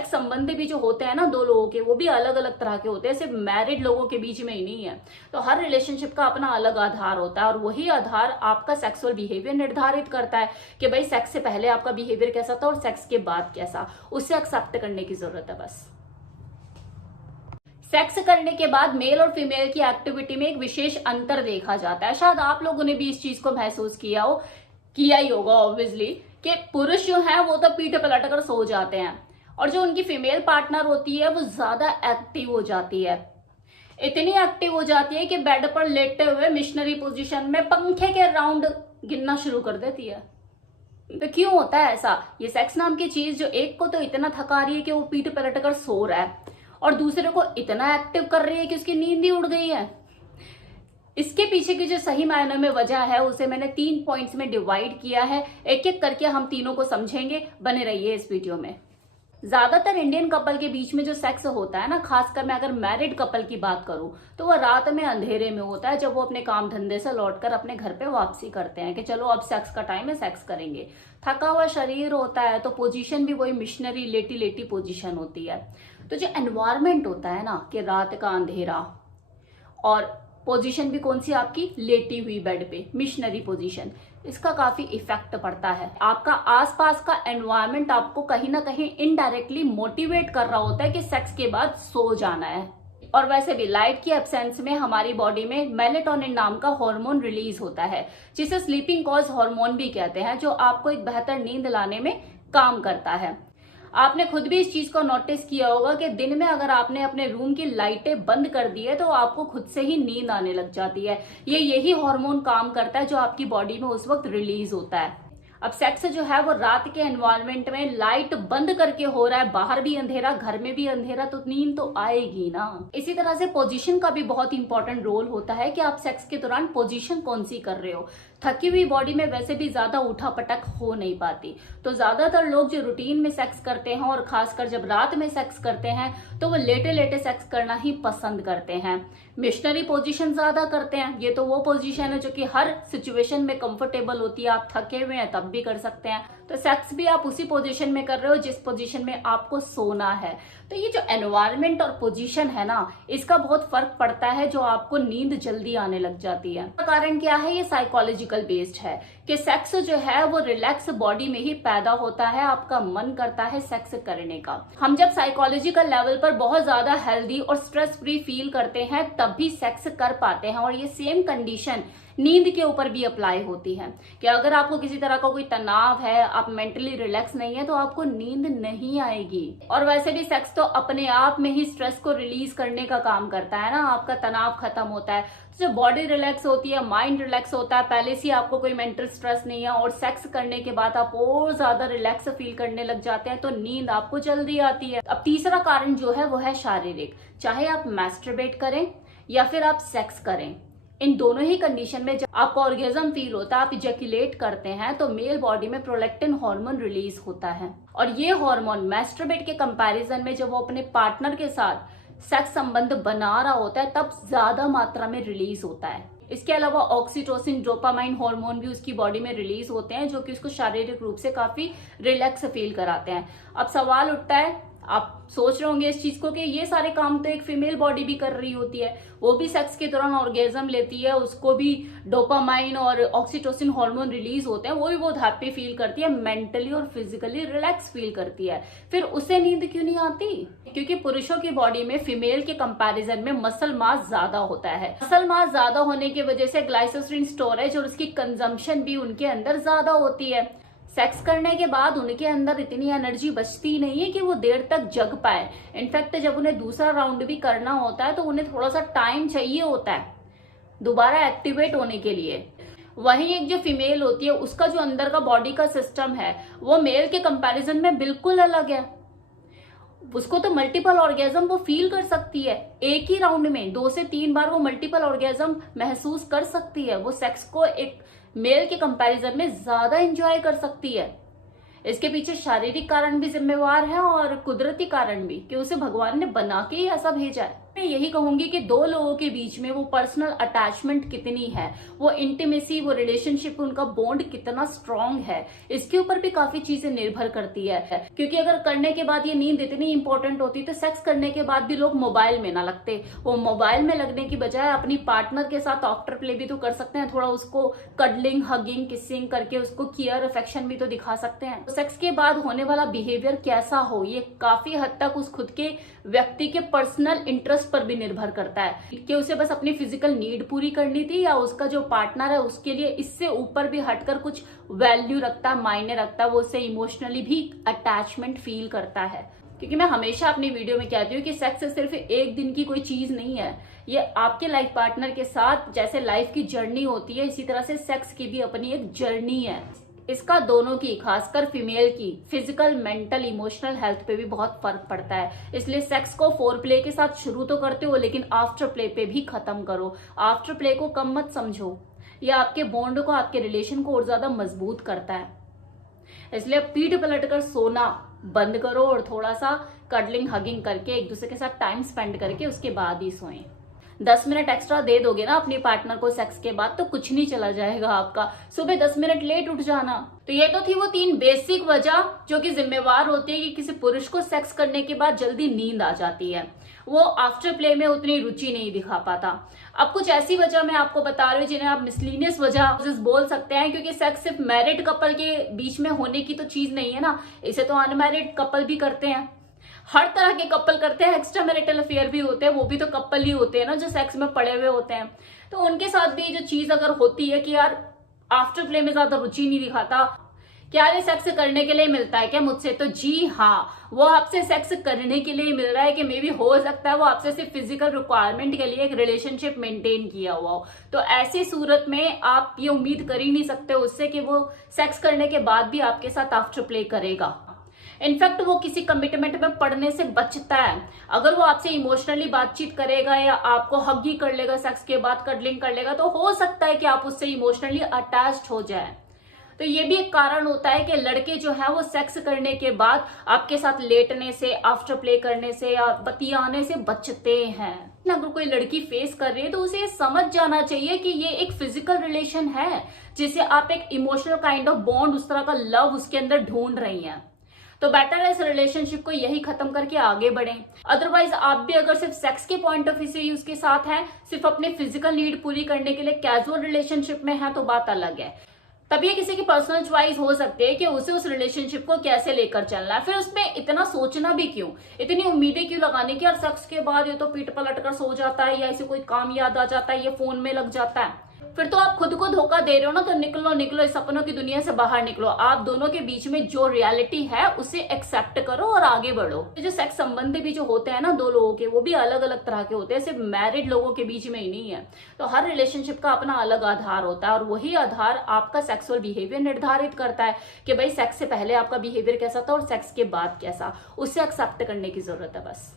Sex संबंध भी जो होते हैं ना दो लोगों के, वो भी अलग अलग तरह के होते हैं, सिर्फ मैरिड लोगों के बीच में ही नहीं है। तो हर रिलेशनशिप का अपना अलग आधार होता है और वही आधार आपका सेक्सुअल बिहेवियर निर्धारित करता है कि भाई सेक्स से पहले आपका बिहेवियर कैसा था और सेक्स के बाद कैसा। उसे एक्सेप्ट करने की जरूरत है बस। सेक्स करने के बाद मेल और फीमेल की एक्टिविटी में एक विशेष अंतर देखा जाता है। शायद आप लोगों ने भी इस चीज को महसूस किया ही होगा ऑब्वियसली, कि पुरुष जो है वो तो पीठ पलट कर सो जाते हैं और जो उनकी फीमेल पार्टनर होती है वो ज्यादा एक्टिव हो जाती है। इतनी एक्टिव हो जाती है कि बेड पर लेटे हुए मिशनरी पोजीशन में पंखे के राउंड गिनना शुरू कर देती है। तो क्यों होता है ऐसा? ये सेक्स नाम की चीज जो एक को तो इतना थका रही है कि वो पीठ पलट कर सो रहा है और दूसरे को इतना एक्टिव कर रही है कि उसकी नींद ही उड़ गई है। इसके पीछे की जो सही मायने में वजह है उसे मैंने 3 पॉइंट्स में डिवाइड किया है। एक एक करके हम तीनों को समझेंगे, बने रहिए इस वीडियो में। ज्यादातर इंडियन कपल के बीच में जो सेक्स होता है ना, खासकर मैं अगर मैरिड कपल की बात करूं तो वह रात में अंधेरे में होता है, जब वो अपने काम धंधे से लौटकर अपने घर पे वापसी करते हैं कि चलो अब सेक्स का टाइम है, सेक्स करेंगे। थका हुआ शरीर होता है तो पोजीशन भी वही मिशनरी लेटी लेटी पोजीशन होती है। तो जो एनवायरमेंट होता है ना कि रात का अंधेरा, और पोजीशन भी कौन सी आपकी, लेटी हुई बेड पे, मिशनरी पोजीशन, इसका काफी इफेक्ट पड़ता है। आपका आसपास का एनवायरनमेंट आपको कहीं ना कहीं इनडायरेक्टली मोटिवेट कर रहा होता है कि सेक्स के बाद सो जाना है। और वैसे भी लाइट की एब्सेंस में हमारी बॉडी में मेलेटोनिन नाम का हार्मोन रिलीज होता है, जिसे स्लीपिंग कॉज हार्मोन भी कहते हैं, जो आपको एक बेहतर नींद लाने में काम करता है। आपने खुद भी इस चीज को नोटिस किया होगा कि दिन में अगर आपने अपने रूम की लाइटें बंद कर दी है तो आपको खुद से ही नींद आने लग जाती है। यही हार्मोन काम करता है जो आपकी बॉडी में उस वक्त रिलीज होता है। अब सेक्स जो है वो रात के एनवायरनमेंट में लाइट बंद करके हो रहा है, बाहर भी अंधेरा घर में भी अंधेरा, तो नींद तो आएगी ना। इसी तरह से पोजीशन का भी बहुत इंपॉर्टेंट रोल होता है कि आप सेक्स के दौरान पोजीशन कौन सी कर रहे हो। थकी हुई बॉडी में वैसे भी ज्यादा उठा पटक हो नहीं पाती, तो ज्यादातर लोग जो रूटीन में सेक्स करते हैं और खासकर जब रात में सेक्स करते हैं तो वो लेटे लेटे सेक्स करना ही पसंद करते हैं। मिशनरी पोजीशन ज्यादा करते हैं। ये तो वो पोजीशन है जो कि हर सिचुएशन में कंफर्टेबल होती है, आप थके हुए हैं तब भी कर सकते हैं। तो सेक्स भी आप उसी पोजीशन में कर रहे हो जिस पोजीशन में आपको सोना है। तो ये जो एनवायरनमेंट और पोजीशन है ना, इसका बहुत फर्क पड़ता है, जो आपको नींद जल्दी आने लग जाती है। कारण क्या है? ये साइकोलॉजिकल बेस्ड है कि सेक्स जो है वो रिलैक्स बॉडी में ही पैदा होता है, आपका मन करता है सेक्स करने का। हम जब साइकोलॉजिकल लेवल पर बहुत ज्यादा हेल्दी और स्ट्रेस फ्री फील करते हैं तब भी सेक्स कर पाते हैं। और ये सेम कंडीशन नींद के ऊपर भी अप्लाई होती है कि अगर आपको किसी तरह का कोई तनाव है, आप मेंटली रिलैक्स नहीं है, तो आपको नींद नहीं आएगी। और वैसे भी सेक्स तो अपने आप में ही स्ट्रेस को रिलीज करने का काम करता है ना, आपका तनाव खत्म होता है, तो जब बॉडी रिलैक्स होती है, माइंड रिलैक्स होता है, पहले से आपको कोई मेंटल स्ट्रेस नहीं है और सेक्स करने के बाद आप और ज्यादा रिलैक्स फील करने लग जाते हैं, तो नींद आपको जल्दी आती है। अब तीसरा कारण जो है वो है शारीरिक। चाहे आप मैस्टरबेट करें या फिर आप सेक्स करें, इन दोनों ही कंडीशन में जब आपको ऑर्गेज्म फील होता है, आप इजैकुलेट करते हैं, तो मेल बॉडी में प्रोलैक्टिन हार्मोन रिलीज होता है। और ये हार्मोन मैस्टरबेट के कंपैरिजन में जब वो अपने पार्टनर के साथ सेक्स संबंध बना रहा होता है तब ज्यादा मात्रा में रिलीज होता है। इसके अलावा ऑक्सीटोसिन, डोपामाइन हार्मोन भी उसकी बॉडी में रिलीज होते हैं, जो कि उसको शारीरिक रूप से काफी रिलैक्स फील कराते हैं। अब सवाल उठता है, आप सोच रहे होंगे इस चीज को कि ये सारे काम तो एक फीमेल बॉडी भी कर रही होती है, वो भी सेक्स के दौरान ऑर्गेज्म लेती है, उसको भी डोपामाइन और ऑक्सीटोसिन हार्मोन रिलीज होते हैं, वो भी बहुत हैप्पी फील करती है, मेंटली और फिजिकली रिलैक्स फील करती है, फिर उसे नींद क्यों नहीं आती? क्योंकि पुरुषों की बॉडी में फीमेल के कंपैरिजन में मसल मास ज्यादा होता है। मसल मास ज्यादा होने की वजह से ग्लाइकोजेन स्टोरेज और उसकी कंजम्पशन भी उनके अंदर ज्यादा होती है। सेक्स करने के बाद उनके अंदर इतनी एनर्जी बचती नहीं है कि वो देर तक जग पाए। इनफैक्ट जब उन्हें दूसरा राउंड भी करना होता है तो उन्हें थोड़ा सा टाइम चाहिए होता है दोबारा एक्टिवेट होने के लिए। वहीं एक जो फीमेल होती है उसका जो अंदर का बॉडी का सिस्टम है वो मेल के कंपैरिजन में बिल्कुल अलग है। उसको तो मल्टीपल ऑर्गेजम वो फील कर सकती है, एक ही राउंड में 2 से 3 बार वो मल्टीपल ऑर्गेजम महसूस कर सकती है। वो सेक्स को एक मेल के कंपैरिजन में ज्यादा एंजॉय कर सकती है। इसके पीछे शारीरिक कारण भी जिम्मेवार है और कुदरती कारण भी, कि उसे भगवान ने बना के ही ऐसा भेजा है। मैं यही कहूंगी कि दो लोगों के बीच में वो पर्सनल अटैचमेंट कितनी है, वो इंटीमेसी, वो रिलेशनशिप, उनका बॉन्ड कितना स्ट्रांग है, इसके ऊपर भी काफी चीजें निर्भर करती है। क्योंकि अगर करने के बाद ये नींद इतनी इंपॉर्टेंट होती तो सेक्स करने के बाद भी लोग मोबाइल में ना लगते। वो मोबाइल में लगने की बजाय अपनी पार्टनर के साथ आफ्टर प्ले भी तो कर सकते हैं, थोड़ा उसको कडलिंग, हगिंग, किसिंग करके उसको केयर, अफेक्शन भी तो दिखा सकते हैं। तो सेक्स के बाद होने वाला बिहेवियर कैसा हो, ये काफी हद तक उस खुद के व्यक्ति के पर्सनल इंटरेस्ट पर भी निर्भर करता है कि उसे बस अपनी फिजिकल नीड पूरी करनी थी या उसका जो पार्टनर है उसके लिए इससे ऊपर भी हटकर कुछ वैल्यू रखता है, मायने रखता है, वो उससे इमोशनली भी अटैचमेंट फील करता है। क्योंकि मैं हमेशा अपनी वीडियो में कहती हूँ कि सेक्स सिर्फ एक दिन की कोई चीज नहीं है, ये आपके लाइफ पार्टनर के साथ जैसे लाइफ की जर्नी होती है, इसी तरह से सेक्स की भी अपनी एक जर्नी है। इसका दोनों की, खासकर फीमेल की फिजिकल, मेंटल, इमोशनल हेल्थ पे भी बहुत फर्क पड़ता है। इसलिए सेक्स को फोर प्ले के साथ शुरू तो करते हो, लेकिन आफ्टर प्ले पे भी खत्म करो। आफ्टर प्ले को कम मत समझो, यह आपके बॉन्ड को, आपके रिलेशन को और ज्यादा मजबूत करता है। इसलिए पीठ पलटकर सोना बंद करो और थोड़ा सा कडलिंग, हगिंग करके एक दूसरे के साथ टाइम स्पेंड करके उसके बाद ही सोएं। 10 मिनट एक्स्ट्रा दे दोगे ना अपने पार्टनर को सेक्स के बाद तो कुछ नहीं चला जाएगा आपका। सुबह 10 मिनट लेट उठ जाना। तो ये तो थी वो 3 बेसिक वजह जो कि जिम्मेवार होती है कि किसी पुरुष को सेक्स करने के बाद जल्दी नींद आ जाती है, वो आफ्टर प्ले में उतनी रुचि नहीं दिखा पाता। अब कुछ ऐसी वजह मैं आपको बता रही हूँ जिन्हें आप मिसलीनियस वजह बोल सकते हैं, क्योंकि सेक्स सिर्फ मैरिड कपल के बीच में होने की तो चीज नहीं है ना, इसे तो अनमैरिड कपल भी करते हैं, हर तरह के कपल करते हैं। एक्स्ट्रा मैरिटल अफेयर भी होते हैं, वो भी तो कपल ही होते हैं ना जो सेक्स में पड़े हुए होते हैं। तो उनके साथ भी जो चीज अगर होती है कि यार आफ्टर प्ले में ज्यादा रुचि नहीं दिखाता, क्या ये सेक्स करने के लिए मिलता है क्या मुझसे, तो जी हाँ, वो आपसे सेक्स करने के लिए मिल रहा है कि मे भी हो सकता है वो आपसे सिर्फ फिजिकल रिक्वायरमेंट के लिए एक रिलेशनशिप मेंटेन किया हुआ हो। तो ऐसी सूरत में आप ये उम्मीद कर ही नहीं सकते उससे कि वो सेक्स करने के बाद भी आपके साथ आफ्टर प्ले करेगा। इनफैक्ट वो किसी कमिटमेंट में पड़ने से बचता है। अगर वो आपसे इमोशनली बातचीत करेगा या आपको हग ही कर लेगा सेक्स के बाद, कडलिंग कर लेगा, तो हो सकता है कि आप उससे इमोशनली अटैच्ड हो जाए। तो ये भी एक कारण होता है कि लड़के जो है वो सेक्स करने के बाद आपके साथ लेटने से, आफ्टर प्ले करने से या बतियाने से बचते हैं। अगर कोई लड़की फेस कर रही है तो उसे समझ जाना चाहिए कि ये एक फिजिकल रिलेशन है जिसे आप एक इमोशनल काइंड ऑफ बॉन्ड, उस तरह का लव उसके अंदर ढूंढ रही हैं। तो बेटर है इस रिलेशनशिप को यही खत्म करके आगे बढ़ें। अदरवाइज आप भी अगर सिर्फ सेक्स के पॉइंट ऑफ व्यू से ही उसके साथ हैं, सिर्फ अपने फिजिकल नीड पूरी करने के लिए कैजुअल रिलेशनशिप में है, तो बात अलग है। तब ये किसी की पर्सनल चॉइस हो सकती है कि उसे उस रिलेशनशिप को कैसे लेकर चलना है। फिर उसमें इतना सोचना भी क्यों, इतनी उम्मीदें क्यों लगाने की, और सेक्स के बाद ये तो पीठ पलट कर सो जाता है या इसे कोई काम याद आ जाता है, ये फोन में लग जाता है, फिर तो आप खुद को धोखा दे रहे हो ना। तो निकलो निकलो, इस सपनों की दुनिया से बाहर निकलो। आप दोनों के बीच में जो रियलिटी है उसे एक्सेप्ट करो और आगे बढ़ो। जो सेक्स संबंध भी जो होते हैं ना दो लोगों के, वो भी अलग अलग तरह के होते हैं, सिर्फ मैरिड लोगों के बीच में ही नहीं है। तो हर रिलेशनशिप का अपना अलग आधार होता है और वही आधार आपका सेक्सुअल बिहेवियर निर्धारित करता है कि भाई सेक्स से पहले आपका बिहेवियर कैसा था और सेक्स के बाद कैसा, उसे एक्सेप्ट करने की जरूरत है बस।